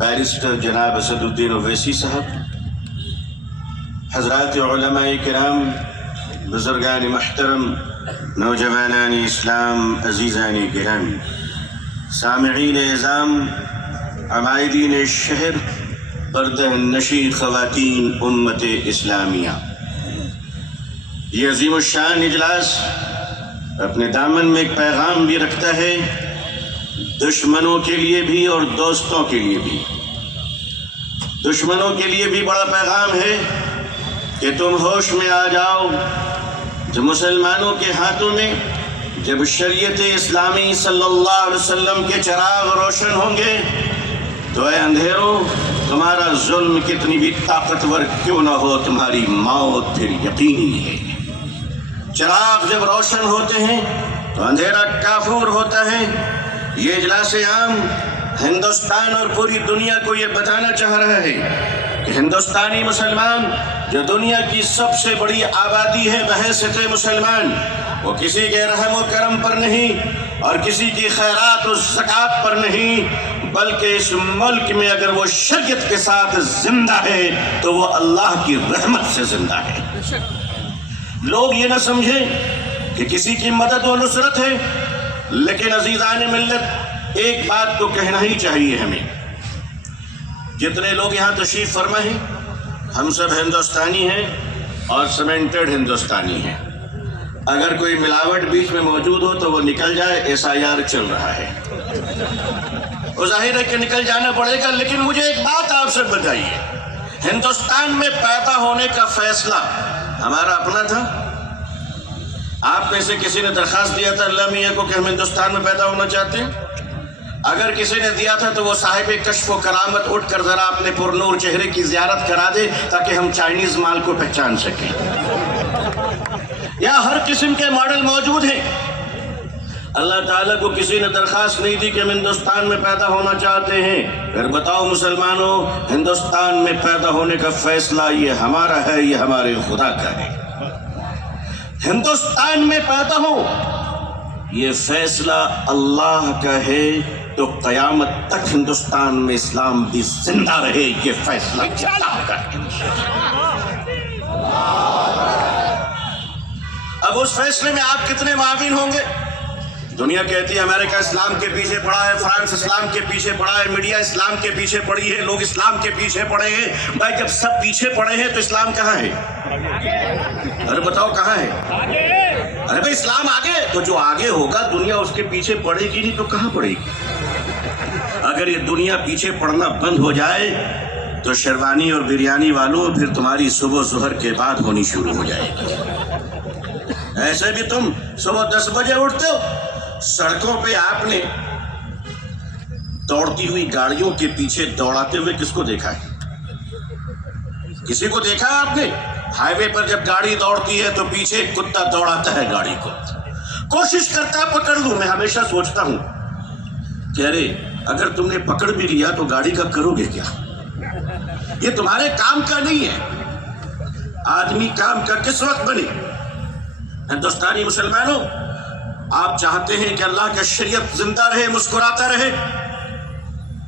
Barrister جناب اسدالدین اویسی صاحب، حضرات علماء کرام، بزرگان محترم، نوجوانان اسلام، عزیزان گرامی، سامعین اعظام، عمائدین شہر، پردہ نشین خواتین امت اسلامیہ، یہ عظیم الشان اجلاس اپنے دامن میں ایک پیغام بھی رکھتا ہے، دشمنوں کے لیے بھی اور دوستوں کے لیے بھی۔ دشمنوں کے لیے بھی بڑا پیغام ہے کہ تم ہوش میں آ جاؤ، جو مسلمانوں کے ہاتھوں میں جب شریعت اسلامی صلی اللہ علیہ وسلم کے چراغ روشن ہوں گے تو اے اندھیروں، تمہارا ظلم کتنی بھی طاقتور کیوں نہ ہو، تمہاری موت پھر یقینی ہے۔ چراغ جب روشن ہوتے ہیں تو اندھیرا کافور ہوتا ہے۔ یہ اجلاس عام ہندوستان اور پوری دنیا کو یہ بتانا چاہ رہا ہے کہ ہندوستانی مسلمان جو دنیا کی سب سے بڑی آبادی ہے بحیثیت مسلمان، وہ کسی کے رحم و کرم پر نہیں اور کسی کی خیرات و زکوٰۃ پر نہیں، بلکہ اس ملک میں اگر وہ شریعت کے ساتھ زندہ ہے تو وہ اللہ کی رحمت سے زندہ ہے۔ لوگ یہ نہ سمجھیں کہ کسی کی مدد و نصرت ہے، لیکن عزیزان ملت ایک بات تو کہنا ہی چاہیے ہمیں۔ جتنے لوگ یہاں تشریف فرما ہیں، ہم سب ہندوستانی ہیں اور سیمنٹڈ ہندوستانی ہیں۔ اگر کوئی ملاوٹ بیچ میں موجود ہو تو وہ نکل جائے، SIR چل رہا ہے، وہ ظاہر ہے کہ نکل جانا پڑے گا۔ لیکن مجھے ایک بات آپ سے بتائیے، ہندوستان میں پیدا ہونے کا فیصلہ ہمارا اپنا تھا؟ آپ میں سے کسی نے درخواست دیا تھا اللہ میاں کو کہ ہم ہندوستان میں پیدا ہونا چاہتے ہیں؟ اگر کسی نے دیا تھا تو وہ صاحب کشف و کرامت اٹھ کر ذرا اپنے پرنور چہرے کی زیارت کرا دے تاکہ ہم چائنیز مال کو پہچان سکیں۔ یہاں ہر قسم کے ماڈل موجود ہیں۔ اللہ تعالیٰ کو کسی نے درخواست نہیں دی کہ ہم ہندوستان میں پیدا ہونا چاہتے ہیں۔ پھر بتاؤ مسلمانوں، ہندوستان میں پیدا ہونے کا فیصلہ یہ ہمارا ہے، یہ ہمارے خدا کا ہے۔ ہندوستان میں پیدا ہو یہ فیصلہ اللہ کا ہے تو قیامت تک ہندوستان میں اسلام بھی زندہ رہے، یہ فیصلہ اللہ کا ہے۔ اب اس فیصلے میں آپ کتنے معاون ہوں گے؟ دنیا کہتی ہے امریکہ اسلام کے پیچھے پڑا ہے، فرانس اسلام کے پیچھے پڑا ہے، میڈیا اسلام کے پیچھے پڑی ہے، لوگ اسلام کے پیچھے پڑے ہیں۔ بھائی جب سب پیچھے پڑے ہیں تو اسلام کہاں ہے؟ ارے بتاؤ کہاں ہے؟ ارے بھائی اسلام آگے، تو جو آگے ہوگا دنیا اس کے پیچھے پڑے گی نہیں تو کہاں پڑے گی؟ اگر یہ دنیا پیچھے پڑنا بند ہو جائے تو شیروانی اور بریانی والوں پھر تمہاری صبح ظہر کے بعد ہونی شروع ہو جائے گی۔ ایسے بھی تم صبح 10 بجے اٹھتے ہو، سڑکوں پہ آپ نے دوڑتی ہوئی گاڑیوں کے پیچھے دوڑاتے ہوئے کس کو دیکھا ہے؟ کسی کو دیکھا ہے آپ نے؟ ہائی وے پر جب گاڑی دوڑتی ہے تو پیچھے ایک کتا دوڑاتا ہے گاڑی کو، کوشش کرتا ہے پکڑ لوں۔ میں ہمیشہ سوچتا ہوں کہ ارے اگر تم نے پکڑ بھی لیا تو گاڑی کا کرو گے کیا؟ یہ تمہارے کام کا نہیں ہے۔ آدمی کام کا کس وقت بنے؟ ہندوستانی مسلمانوں، آپ چاہتے ہیں کہ اللہ کا شریعت زندہ رہے، مسکراتا رہے؟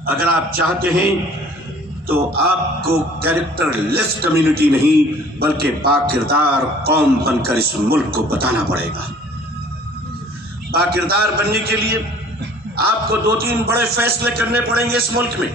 اگر آپ چاہتے ہیں تو آپ کو کیریکٹر لیس کمیونٹی نہیں بلکہ باکردار قوم بن کر اس ملک کو بتانا پڑے گا۔ باکردار بننے کے لیے آپ کو 2-3 بڑے فیصلے کرنے پڑیں گے اس ملک میں۔